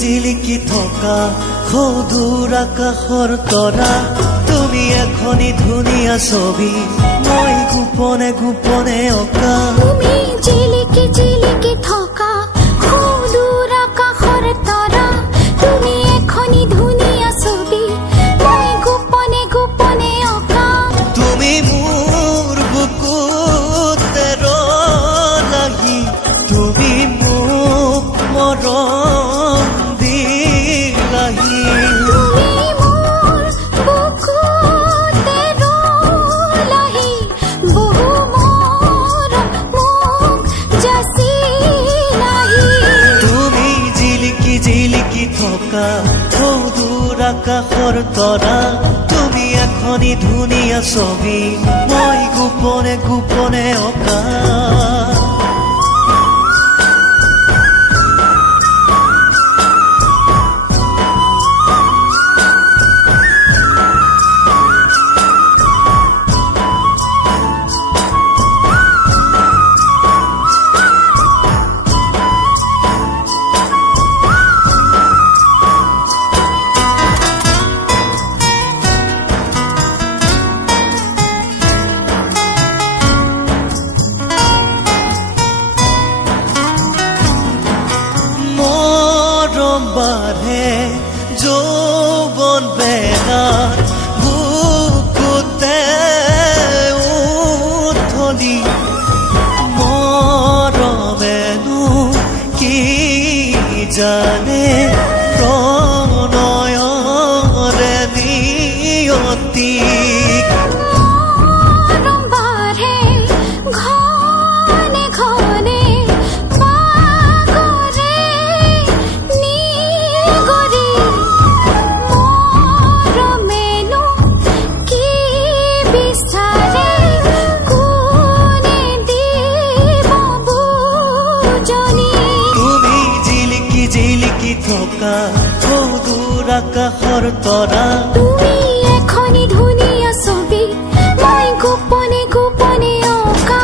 জিলিকি থকা সৌদূৰ আকাশৰ তৰা তুমি এখনি ধুনীয়া ছবি মই গোপনে গোপনে অঁকা তুমি জিলিকি জিলিকি থকা সৌদূৰ আকাশৰ তৰা তুমি এখনি ধুনীয়া ছবি মই গোপনে গোপনে অঁকা তুমি মোৰ বুকুতে ৰলাহি তুমি মোক মৰম দিলাহি তুমি মোৰ বুকুতে ৰলাহি বহু মৰম মোক যাচিলাহি তুমি জিলিকি জিলিকি থকা সৌদূৰ আকাশৰ তৰা তুমি এখনি ধুনীয়া ছবি মই গোপনে গোপনে অঁকা বাঢ়ে যৌৱন বেগাৰ বুকুতে উঠলি মৰমেনো কি জানে প্ৰণয়ৰে নিয়তি মৰম বাঢ়ে ঘনে ঘনে বাগৰে নিগৰি মৰমেনো কি বিচাৰে কোনে দিব বুজনি তুমি জিলিকি জিলিকি থকা সৌদূৰ আকাশৰ তৰা তুমি এখনি ধুনীয়া ছবি মই গোপনে গোপনে অঁকা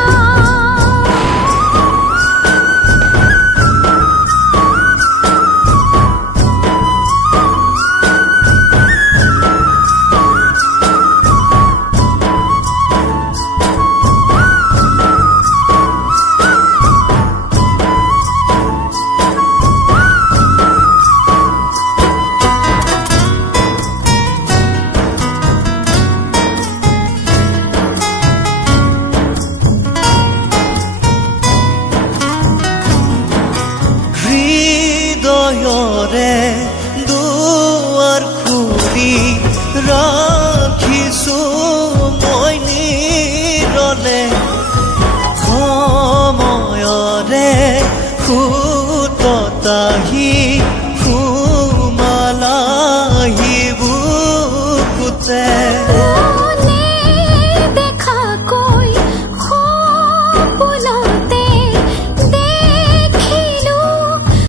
হৃদয়ৰে দুৱাৰ খুলি ৰাখিছো মই নিৰলে সময়ৰে সুততাহি সুমালাহি বুকুতে